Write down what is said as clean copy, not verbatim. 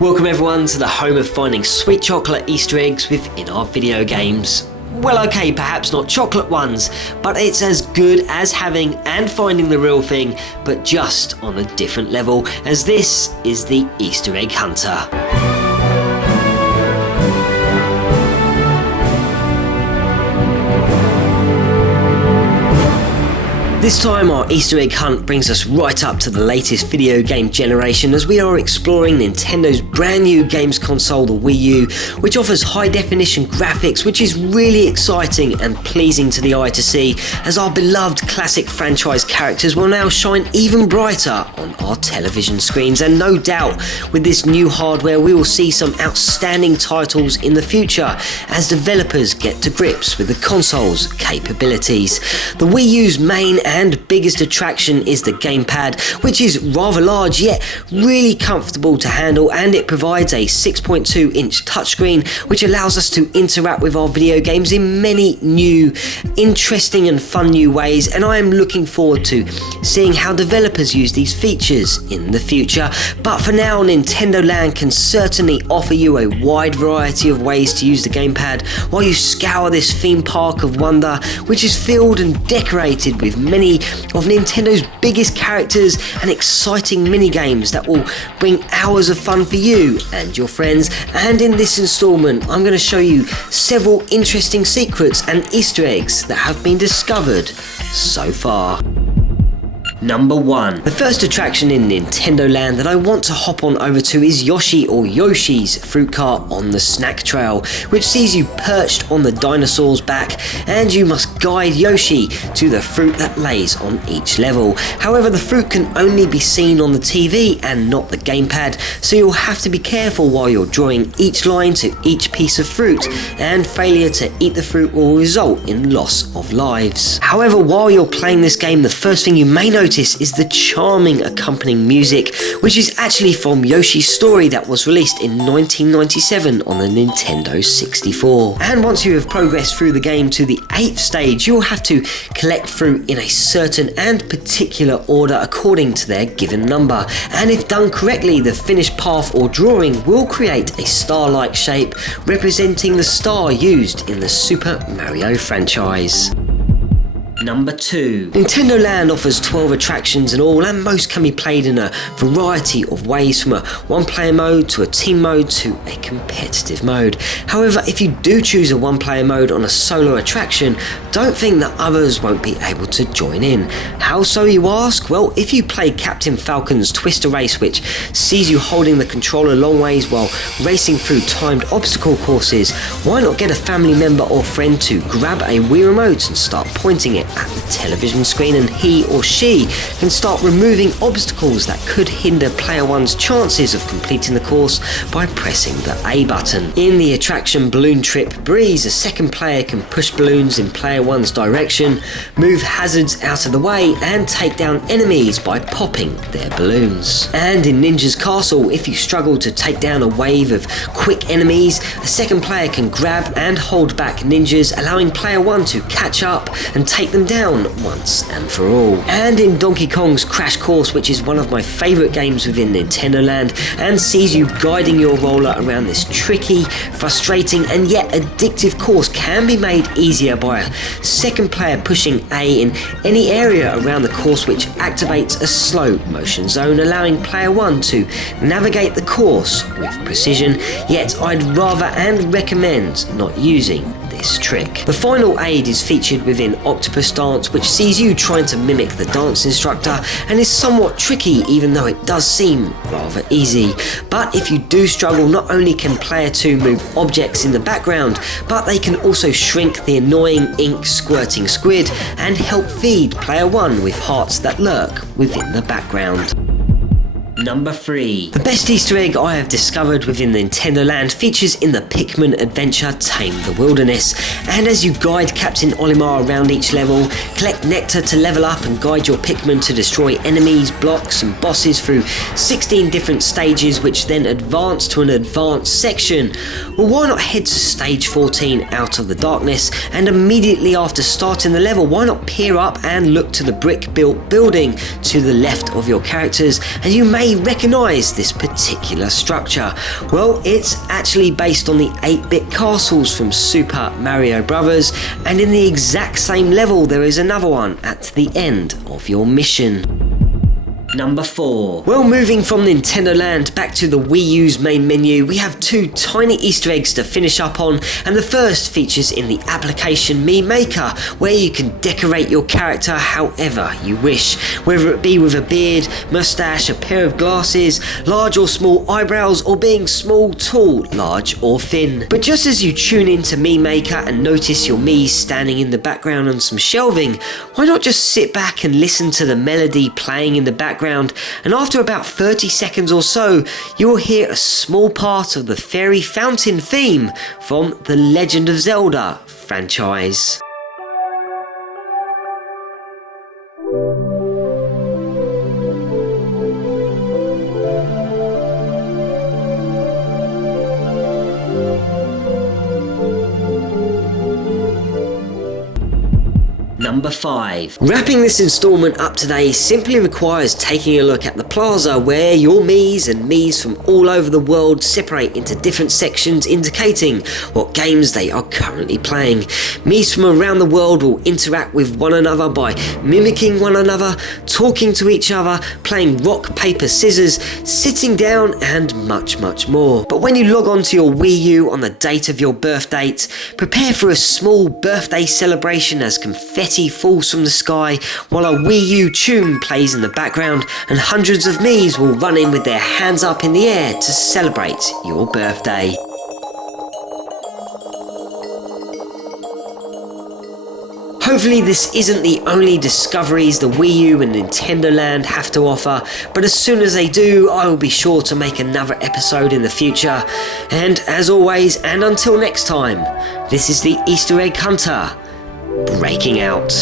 Welcome everyone to the home of finding sweet chocolate Easter eggs within our video games. Well, okay, perhaps not chocolate ones, but it's as good as having and finding the real thing, but just on a different level, as this is the Easter egg hunter. This time our Easter egg hunt brings us right up to the latest video game generation as we are exploring Nintendo's brand new games console, the Wii U, which offers high definition graphics, which is really exciting and pleasing to the eye to see, as our beloved classic franchise characters will now shine even brighter on our television screens. And no doubt with this new hardware we will see some outstanding titles in the future as developers get to grips with the console's capabilities. The Wii U's main and biggest attraction is the gamepad, which is rather large yet really comfortable to handle, and it provides a 6.2-inch touchscreen which allows us to interact with our video games in many new, interesting and fun new ways, and I am looking forward to seeing how developers use these features in the future. But for now, Nintendo Land can certainly offer you a wide variety of ways to use the gamepad while you scour this theme park of wonder, which is filled and decorated with many of Nintendo's biggest characters and exciting mini-games that will bring hours of fun for you and your friends. And in this installment I'm going to show you several interesting secrets and Easter eggs that have been discovered so far. Number 1. The first attraction in Nintendo Land that I want to hop on over to is Yoshi or Yoshi's fruit cart on the snack trail, which sees you perched on the dinosaur's back and you must guide Yoshi to the fruit that lays on each level. However, the fruit can only be seen on the TV and not the gamepad, so you'll have to be careful while you're drawing each line to each piece of fruit, and failure to eat the fruit will result in loss of lives. However, while you're playing this game, the first thing you may notice is the charming accompanying music, which is actually from Yoshi's Story that was released in 1997 on the Nintendo 64. And once you have progressed through the game to the 8th stage, you'll have to collect fruit in a certain and particular order according to their given number, and if done correctly, the finished path or drawing will create a star-like shape representing the star used in the Super Mario franchise. Number 2. Nintendo Land offers 12 attractions in all, and most can be played in a variety of ways, from a one-player mode to a team mode to a competitive mode. However, if you do choose a one-player mode on a solo attraction, don't think that others won't be able to join in. How so, you ask? Well, if you play Captain Falcon's Twister Race, which sees you holding the controller long ways while racing through timed obstacle courses, why not get a family member or friend to grab a Wii remote and start pointing it at the television screen, and he or she can start removing obstacles that could hinder player one's chances of completing the course by pressing the A button. In the attraction Balloon Trip Breeze, a second player can push balloons in player one's direction, move hazards out of the way and take down enemies by popping their balloons. And in Ninja's Castle, if you struggle to take down a wave of quick enemies, a second player can grab and hold back ninjas, allowing player one to catch up and take them down once and for all. And in Donkey Kong's Crash Course, which is one of my favourite games within Nintendo Land and sees you guiding your roller around this tricky, frustrating and yet addictive course, can be made easier by a second player pushing A in any area around the course, which activates a slow motion zone, allowing player one to navigate the course with precision, yet I'd rather and recommend not using this trick. The final aid is featured within Octopus Dance, which sees you trying to mimic the dance instructor and is somewhat tricky, even though it does seem rather easy. But if you do struggle, not only can player 2 move objects in the background, but they can also shrink the annoying ink squirting squid and help feed player 1 with hearts that lurk within the background. Number 3. The best Easter egg I have discovered within Nintendo Land features in the Pikmin adventure Tame the Wilderness, and as you guide Captain Olimar around each level, collect nectar to level up and guide your Pikmin to destroy enemies, blocks and bosses through 16 different stages, which then advance to an advanced section. Well, why not head to stage 14 Out of the Darkness, and immediately after starting the level, why not peer up and look to the brick built building to the left of your characters, and you may may recognise this particular structure? Well, it's actually based on the 8-bit castles from Super Mario Bros. And in the exact same level there is another one at the end of your mission. Number 4. Well, moving from Nintendo Land back to the Wii U's main menu, we have 2 tiny Easter eggs to finish up on, and the first features in the application Mii Maker, where you can decorate your character however you wish, whether it be with a beard, mustache, a pair of glasses, large or small eyebrows, or being small, tall, large or thin. But just as you tune into Mii Maker and notice your Mii's standing in the background on some shelving, why not just sit back and listen to the melody playing in the background, and after about 30 seconds or so, you will hear a small part of the fairy fountain theme from the Legend of Zelda franchise. Number 5. Wrapping this installment up today simply requires taking a look at the plaza where your Miis and Miis from all over the world separate into different sections indicating what games they are currently playing. Miis from around the world will interact with one another by mimicking one another, talking to each other, playing rock, paper, scissors, sitting down and much more. But when you log on to your Wii U on the date of your birth date, prepare for a small birthday celebration as confetti falls from the sky while a Wii U tune plays in the background, and hundreds of Miis will run in with their hands up in the air to celebrate your birthday. Hopefully this isn't the only discoveries the Wii U and Nintendo Land have to offer, but as soon as they do, I will be sure to make another episode in the future. And as always, and until next time, this is the Easter Egg Hunter, breaking out.